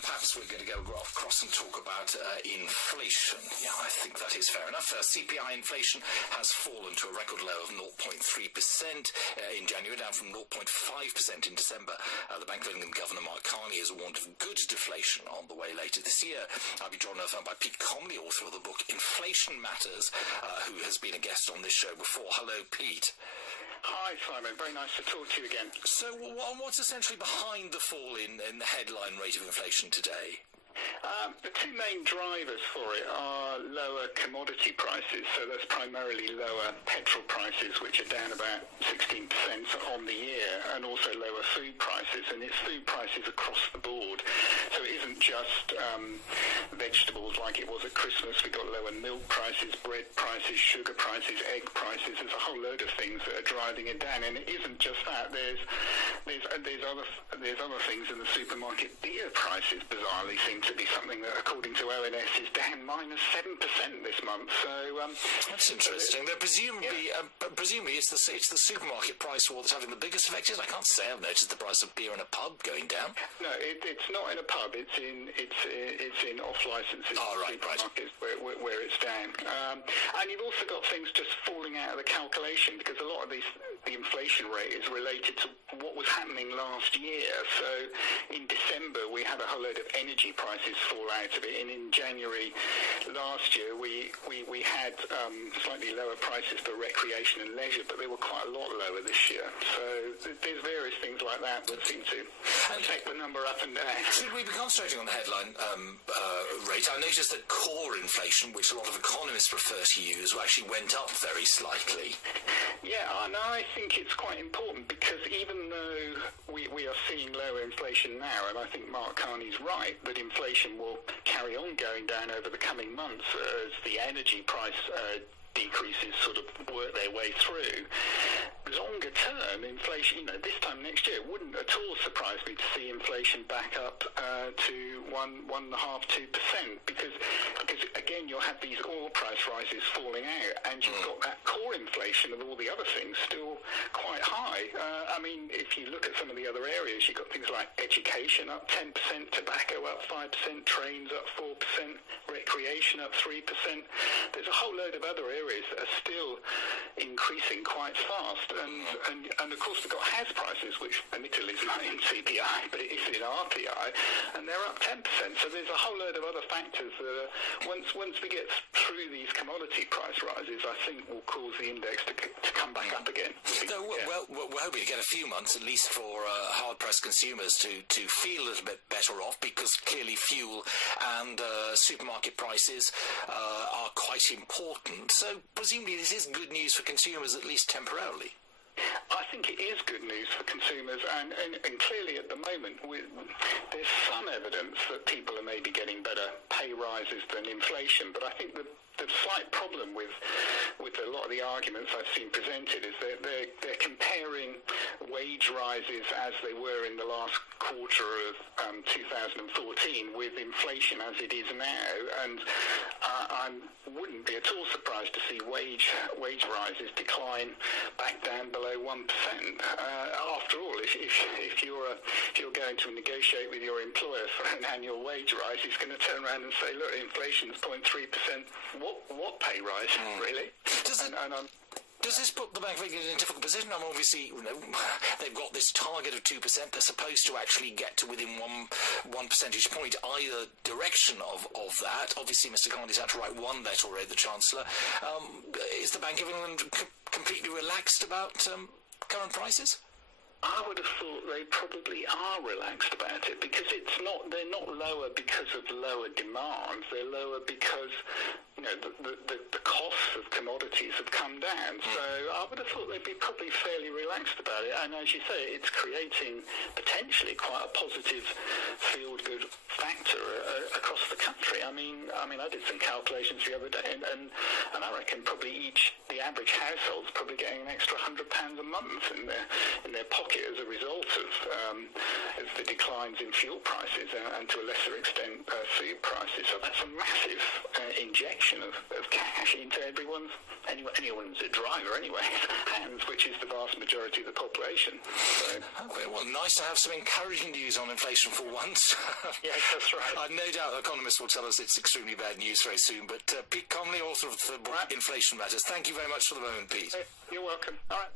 Perhaps we're going to go across and talk about inflation. Yeah, I think that is fair enough. CPI inflation has fallen to a record low of 0.3% in January, down from 0.5% in December. The Bank of England Governor Mark Carney has warned of good deflation on the way later this year. I'll be joined on the phone by Pete Comley, author of the book Inflation Matters, who has been a guest on this show before. Hello, Pete. Hi, Simon. Very nice to talk to you again. So what's essentially behind the fall in the headline rate of inflation today? The two main drivers for it are lower commodity prices, so that's primarily lower petrol prices, which are down about 16% on the year, and also lower food prices, and it's food prices across the board. So it isn't just vegetables like it was at Christmas. We've got lower milk prices, bread prices, sugar prices, egg prices. There's a whole load of things that are driving it down, and it isn't just that. There's other things in the supermarket. Beer prices, bizarrely, seem to be something that, according to ONS, is down -7% this month. So that's interesting. Presumably, it's the supermarket price war that's having the biggest effect. I can't say I've noticed the price of beer in a pub going down. No, it's not in a pub. It's in off-licenses supermarkets where it's down. And you've also got things just falling out of the calculation, because a lot of the inflation rate is related to what was happening last year. So in December we had a whole load of energy prices fall out of it, and in January last year we had slightly lower prices for recreation and leisure, but they were quite a lot lower this year. So there's various things like that seem to take the number up and down. Should we be concentrating on the headline rate? I noticed that core inflation, which a lot of economists prefer to use, actually went up very slightly. Yeah, and I think it's quite important, because even though we are seeing lower inflation now, and I think Mark Carney's right that inflation will carry on going down over the coming months as the energy price decreases sort of work their way through. Longer term inflation, this time next year, it wouldn't at all surprise me to see inflation back up to 1.5–2%, because again you'll have these oil price rises falling out, and you've got that core inflation of all the other things still quite high. I mean, if you look at some of the other areas, you've got things like education up 10%, tobacco up 5%, trains up 4%, recreation up 3%. There's a whole load of other areas that are still increasing quite fast, and of course we've got house prices, which admittedly is not in CPI, but it is in RPI, and they're up 10%. So there's a whole load of other factors that once we get through these commodity price rises, I think will cause the index to come back up again. Well, we're hoping to get a few months at least for hard-pressed consumers to feel a little bit better off, because clearly fuel and supermarket prices are quite important. So presumably this is good news for consumers, at least temporarily. I think it is good news for consumers, and clearly at the moment there's some evidence that people are maybe getting better pay rises than inflation, but I think the slight problem with a lot of the arguments I've seen presented is that they're comparing wage rises as they were in the last quarter of 2014 with inflation as it is now, and I wouldn't be at all surprised to see wage rises decline back down below 1%. After all, if you're going to negotiate with your employer for an annual wage rise, he's going to turn around and say, look, inflation's 0.3%. What pay rise, really? Does this put the Bank of England in a difficult position? Obviously, they've got this target of 2%. They're supposed to actually get to within one percentage point either direction of that. Obviously, Mr. Carney's had to write one letter already, the Chancellor. Is the Bank of England completely relaxed about current prices? I would have thought they probably are relaxed about it, because they're not lower because of lower demand. They're lower because the costs of commodities have come down. So I would have thought they'd be probably fairly relaxed about it. And as you say, it's creating potentially quite a positive feel-good factor across the country. I mean, I did some calculations the other day, and I reckon probably the average household's probably getting an extra £100 a month in their pocket as a result of the declines in fuel prices and to a lesser extent food prices. So that's a massive injection of cash into anyone's a driver anyway, hands, which is the vast majority of the population. So, okay, well, nice to have some encouraging news on inflation for once. Yes, that's right. I've no doubt economists will tell us it's extremely bad news very soon, but Pete Comley, author of the book Inflation Matters, thank you very much for the moment, Pete. You're welcome. All right.